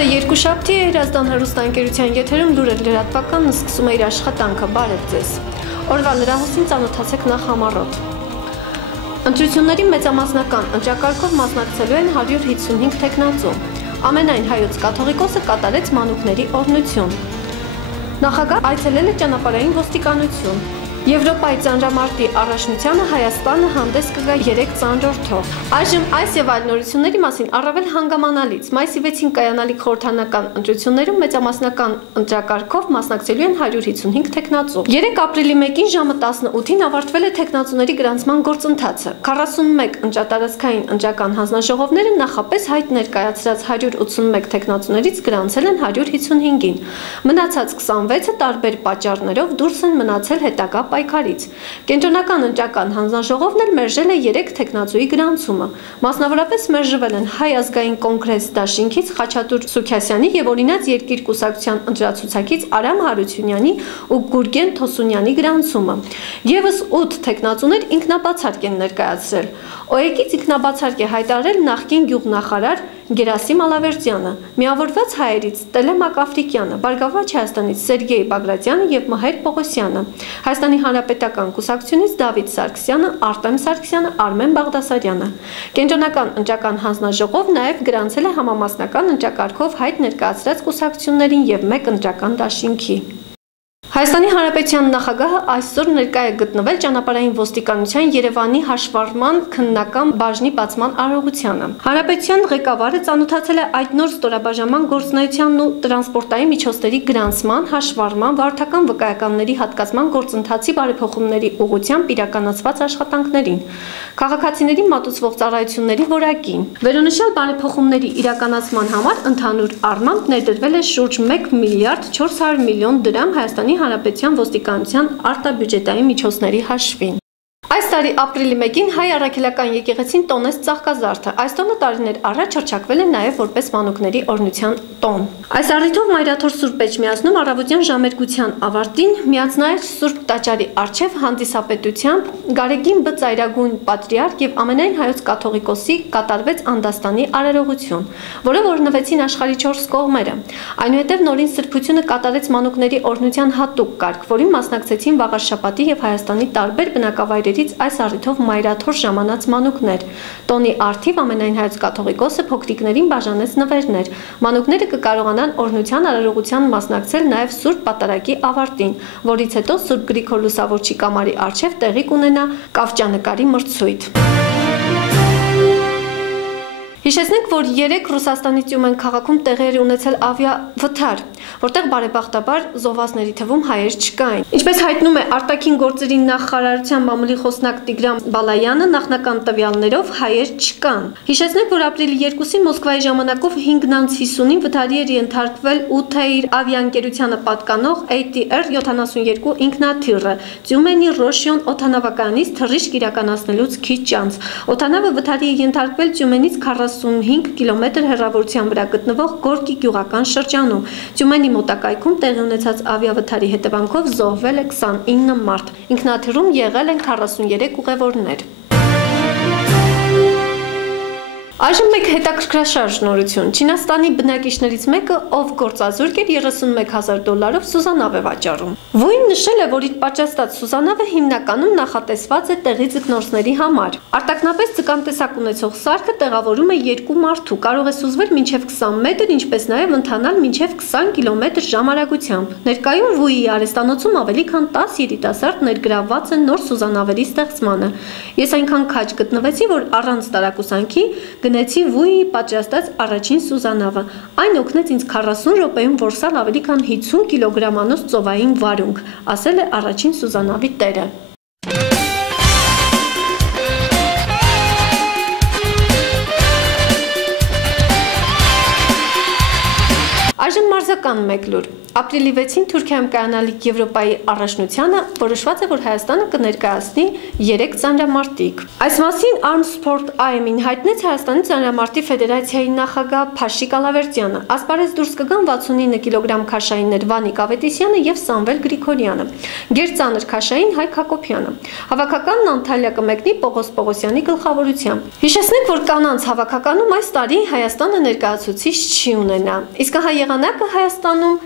Օրը երկուշաբթի է, Երազդան հեռուստաընկերության եթերում լուրեր լրատվականն սկսում է իր աշխատանքը, բարև ձեզ։ Օրվա լրահոսին ծանոթացեք նախ համառոտ։ Ընտրությունների մեծամասնական ընտրակարգով մասնակցելու են 155 թեկնածու։ Ամենայն հայոց կաթողիկոսը կատարեց մանուկների օրհնություն։ Նախագահ այցելել է ճանապարհային ոստիկանություն։ Եվրոպայի ծանրամարտի առաջնությանը Հայաստանը հանդես կգա 3 ծանրորդով։ Այժմ այս եւ այլ նորությունների մասին առավել հանգամանալից մայիսի 6-ին կայանալիք խորհրդանական ընտրություններում մեծամասնական ընտրակարգով մասնակցելու են 155 թեկնածու։ 3 ապրիլի 1-ին ժամը 18-ին ավարտվել է թեկնածուների գրանցման գործընթացը։ 41 ընտրատարածքային ընտրական հանձնաժողովները նախապես հայտ ներկայացրած 181 թեկնածուներից գրանցել են 155-ին։ Մնացած 26-ը տարբեր պատճառներով դուրս են մնացել հետագա պայքարից։ Կենտրոնական ընտրական հանձնաժողովն էլ մերժել է 3 թեկնածուի գրանցումը։ Մասնավորապես մերժվել են Հայ ազգային կոնգրես դաշինքից Խաչատուր Սուքասյանի եւ Օրինաց երկիր կուսակցության ընտրացուցակից Արամ Հարությունյանի ու Գուրգեն Թոսունյանի գրանցումը։ Եվս 8 թեկնածուներ ինքնաբացարկ են ներկայացրել։ ՕԵԿ-ից ինքնաբացարկ է հայտարարել նախկին գյուղնախարար Գերասիմ Ալավերդյանը, միավորված հայերից Տելեմ Ակաֆրիկյանը, Բարգավաճ Հայաստանից Սերգեյ Բագրատյանը եւ Մհեր Պողոսյանը, Հայաստանի Հանրապետական կուսակցությունից Դավիթ Սարգսյանը, Արտեմ Սարգսյանը, Արմեն Բաղդասարյանը։ Կենտրոնական ընտրական հանձնաժողով նաեւ գրանցել է համամասնական ընտրակարգով հայտ ներկայացրած կուսակցություններին եւ 1 ընտրական դաշինքի։ Հայաստանի Հանրապետության նախագահը այսօր ներկա է գտնվել ճանապարհային ոստիկանության Երևանի հաշվառման քննական բաժնի բացման արարողությանը։ Հանրապետության ղեկավարը ծանոթացել է այդ նոր ստորաբաժանման գործունեությանն ու տրանսպորտային միջոցների գրանցման, հաշվառման, վարորդական վկայականների հատկացման գործընթացի բարեփոխումների ուղղությամբ իրականացված աշխատանքներին, քաղաքացիների մատուցվող ծառայությունների որակին։ Վերոնշյալ բարեփոխումների իրականացման համար ընդհանուր առմամբ ներդրվել է շուրջ 1 միլիարդ 400 միլիոն դրամ Հայաստանի Հանրապետության ոստիկանության արտաբյուջետային միջոցների հաշվին։ Այս տարի ապրիլի 1-ին Հայ առաքելական եկեղեցին տոնեց Ծաղկազարդը։ Այս տոնը տարիներ առաջ հռչակվել է նաև որպես մանուկների օրհնության տոն։ Այս առիթով Մայրաթոր Սուրբ Էջմիածնում առավոտյան ժամերգության ավարտին Միածնայր Սուրբ Տաճարի առջև հանդիսապետությամբ Գարեգին Բ Ծայրագույն Պատրիարք եւ ամենայն հայոց կաթողիկոսի կատարվեց անդաստանի արարողություն, որը օրհնվեցին աշխարհի 4 կողմերը։ Այնուհետև նորին սրբությունը կատարեց մանուկների օրհնության հատուկ կարգ, որին մասնակցեցին Վաղարշապատի եւ Հայաստանի տարբեր բնակավայրերից այս առիթով Մայրաթոր ժամանած մանուկներ։ Տոնի արդիվ ամենայն հայոց կաթողիկոսը փոքրիկներին բաժանեց նվերներ։ Մանուկները կկարողանան օրհնության արարողության մասնակցել նաև Սուրբ Պատարագի ավարտին, որից հետո Սուրբ Գրիգոր Լուսավորչի կամարի առջև տեղի կունենա կավճանկարի մրցույթ։ Հիշեցնենք, որ 3 Ռուսաստանի Տյումեն քաղաքում տեղի ունեցել ավիավթար, որտեղ բարեբախտաբար զոհվածների թվում հայեր չկային։ Ինչպես հայտնում է արտաքին գործերի նախարարության մամուլի խոսնակ Տիգրան Բալայանը, նախնական տվյալներով հայեր չկան։ Հիշեցնենք, որ ապրիլի 2-ին Մոսկվայի ժամանակով 5:50-ին վթարի էր ենթարկվել Ութեիր ավիաընկերությանը պատկանող ATR-72 ինքնաթիռը Տյումենի Ռոշիոն օդանավականից թռիչք իրականացնելուց քիչ անց։ Օդանավը վթարի է ենթարկվել Տյումենից 45 կիլոմետր հեռավորության վրա գտնվող Գորկի գյուղական շրջանում։ Տյումենի մոտակայքում տեղի ունեցած ավիավթարի հետևանքով զոհվել է 29 մարդ։ Ինքնաթիռում եղել են 43 ուղևորներ։ Այժմ մեկ հետաքրքրաշարժ նորություն։ Չինաստանի բնակիչներից մեկը, ով գործազուրկ էր, $31,000 սուզանավ է վաճառում։ Վույն նշել է, որ իր պատրաստած սուզանավը հիմնականում նախատեսված է տեղի ձկնորսների համար։ Արտաքնապես ձկան տեսակ ունեցող սարքը տեղավորում է 2 մարդու, կարող է սուզվել մինչև 20 մետր, ինչպես նաև ընթանալ մինչև 20 կիլոմետր ժամարագությամբ։ Ներկայում Վույի արհեստանոցում ավելի քան 10 երիտասարդ ներգրավված են նոր սուզանավերի ստեղծմանը։ Ես այնքան քաջ գտնվեցի, որ առանց տարակուսանքի գնեցի Վույի պատրաստած առաջին սուզանավը։ Այն օգնեց ինձ 40 րոպեում որսալ ավելի քան 50 կիլոգրամանոց ծովային վարունգ, ասել է առաջին սուզանավի տերը։ Այժմ մարզական մեկ լուր։ Ապրիլի 6-ին Թուրքիայում կայանալիք Եվրոպայի առաջնությանը որոշված է, որ Հայաստանը կներկայացնի 3 ծանրամարտիկ։ Այս մասին Armsport AM-ին հայտնեց Հայաստանի ծանրամարտի ֆեդերացիայի նախագահ Փաշիկ Ալավերդյանը։ Ասպարեզ դուրս կգան 69 կիլոգրամ քաշայիններ Վանիկ Ավետիսյանը եւ Սամվել Գրիգորյանը, գերծանր քաշային Հայկ Հակոբյանը։ Հավաքականն Անտալիա կմեկնի Պողոս Պողոսյանի գլխավորությամբ։ Հիշեցնենք, որ կանանց հավաքականում այս տարի Հայաստանը ներկայացուցիչ չի ունենա, իսկ հայ եղանակը Հայաստանում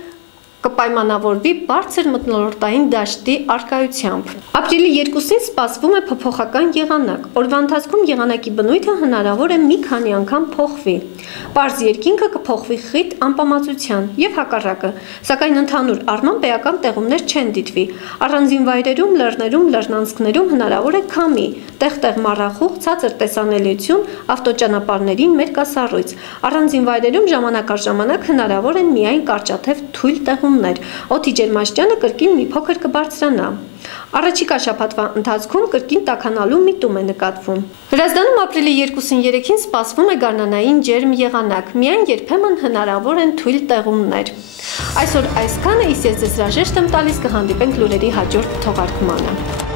կպայմանավորվի բարձր մթնոլորտային դաշտի առկայությամբ։ Ապրիլի 2-ին սպասվում է փոփոխական եղանակ։ Օրվա ընթացքում եղանակի բնույթը հնարավոր է մի քանի անգամ փոխվի։ Պարզ երկինքը կփոխվի խիտ անպամացության եւ հակառակը, սակայն ընդհանուր առմամբ էական տեղումներ չեն դիտվի։ Առանձին վայրերում, լեռներում, լեռնանցքներում հնարավոր է քամի, տեղ-տեղ մառախուղ, ցածր տեսանելիություն, ավտոճանապարհներին մերկասառույց։ Առանձին վայրերում ժամանակ առ ժամանակ հնարավոր են միայն կարճաթև թույլ տեղումներ։ Օդի ջերմաստիճանը կրկին մի փոքր կբարձրանա։ Առաջիկա շաբաթվա ընթացքում կրկին տաքանալու միտում է նկատվում։ Հրազդանում ապրիլի 2-ին 3-ին սպասվում է գարնանային ջերմ եղանակ, միայն երբեմն հնարավոր են թույլ տեղումներ։ Այսօր այսքանը, իսկ ես ձեզ հրաժեշտ եմ տալիս, կհանդիպենք լուրերի հաջորդ թողարկմանը։